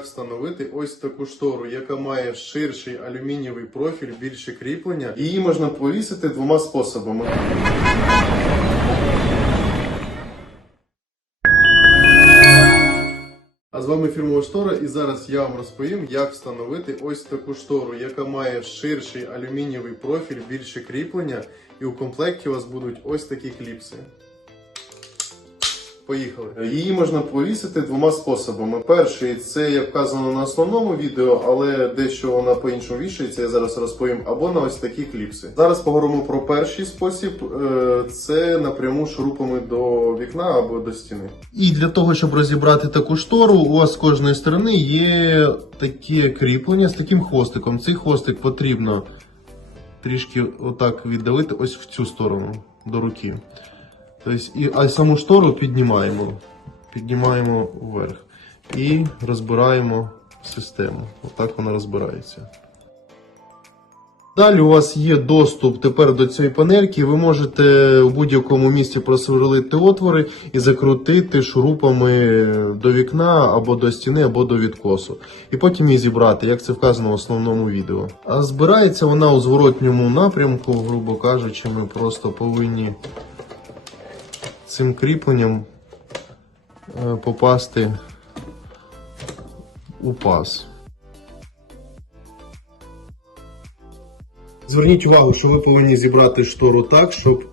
як встановити ось таку штору, яка має ширший алюмінієвий профіль, більше кріплення. Її можна повісити двома способами. А з вами фірмова штора, і зараз я вам розповім, як встановити ось таку штору, яка має ширший алюмінієвий профіль, більше кріплення, і у комплекті у вас будуть ось такі кліпси. Поїхали. Її можна повісити двома способами. Перший це як вказано на основному відео, але дещо вона по-іншому вішається, я зараз розповім, або на ось такі кліпси. Зараз поговоримо про перший спосіб. Е, Це напряму шурупами до вікна або до стіни. І для того, щоб розібрати таку штору, у вас з кожної сторони є таке кріплення з таким хвостиком. Цей хвостик потрібно трішки отак віддалити ось в цю сторону до руки. Тобто, і, а саму штору піднімаємо. Піднімаємо вверх. І розбираємо систему. Отак вона розбирається. Далі у вас є доступ тепер до цієї панельки. Ви можете у будь-якому місці просверлити отвори і закрутити шурупами до вікна або до стіни, або до відкосу. І потім її зібрати, як це вказано в основному відео. А збирається вона у зворотньому напрямку, грубо кажучи, ми просто повинні цим кріпленням е, попасти у паз. Зверніть увагу, що ви повинні зібрати штору так, щоб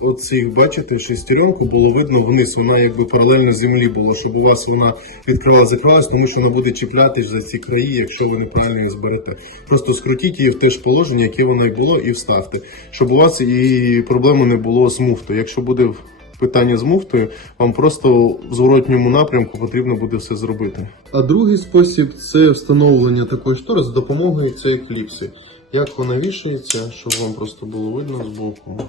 оцих, бачите, шестеренку було видно вниз. Вона якби паралельно землі була, щоб у вас вона відкривала закривалась, тому що вона буде чіплятись за ці краї, якщо ви неправильно її зберете. Просто скрутіть її в те ж положення, яке воно і було, і вставте. Щоб у вас і проблеми не було з муфтою. Якщо буде питання з муфтою, вам просто в зворотньому напрямку потрібно буде все зробити. А другий спосіб це встановлення такої штори за допомогою цієї кліпси. Як вона вішається, щоб вам просто було видно з боку.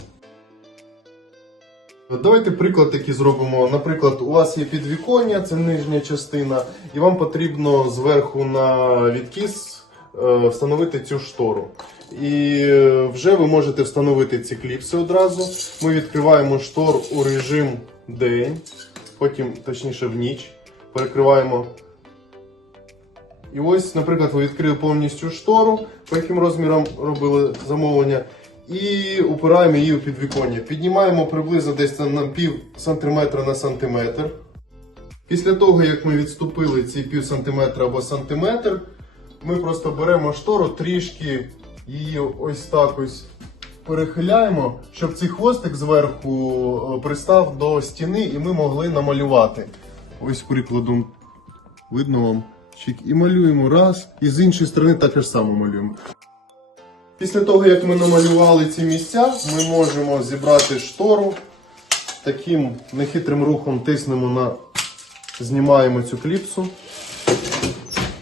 Давайте приклад такий зробимо. Наприклад, у вас є підвіконня, це нижня частина, і вам потрібно зверху на відкіс е, встановити цю штору. І е, вже ви можете встановити ці кліпси одразу. Ми відкриваємо штор у режим день, потім, точніше, в ніч. Перекриваємо. І ось, наприклад, ви відкрили повністю штору, по яким розмірам робили замовлення, і упираємо її у підвіконня. Піднімаємо приблизно десь на пів сантиметра на сантиметр. Після того, як ми відступили ці пів сантиметра або сантиметр, ми просто беремо штору, трішки її ось так ось перехиляємо, щоб цей хвостик зверху е, пристав до стіни і ми могли намалювати. Ось прикладом видно вам. І малюємо раз, і з іншої сторони так ж само малюємо. Після того, як ми намалювали ці місця, ми можемо зібрати штору. Таким нехитрим рухом тиснемо на знімаємо цю кліпсу.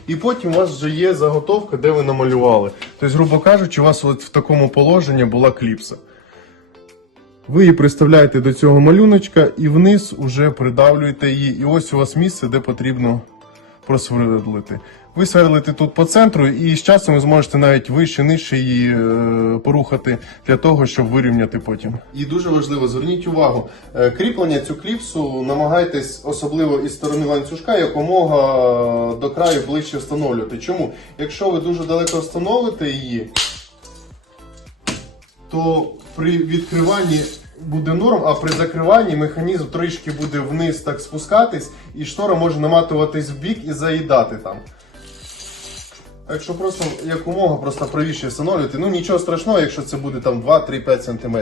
І потім у вас вже є заготовка, де ви намалювали. Тобто, грубо кажучи, у вас от в такому положенні була кліпса. Ви її приставляєте до цього малюночка і вниз уже придавлюєте її. І ось у вас місце, де потрібно просверлити. Ви сверлите тут по центру, і з часом ви зможете навіть вище, нижче її е, порухати для того, щоб вирівняти потім. І дуже важливо, зверніть увагу, е, кріплення цю кліпсу намагайтесь, особливо із сторони ланцюжка, якомога до краю ближче встановлювати. Чому? Якщо ви дуже далеко встановите її, то при відкриванні буде норм, а при закриванні механізм трішки буде вниз так спускатись, і штора може наматуватись в бік і заїдати там. Якщо що просто якомога просто правіше встановлювати. Ну нічого страшного, якщо це буде там 2-3-5 см.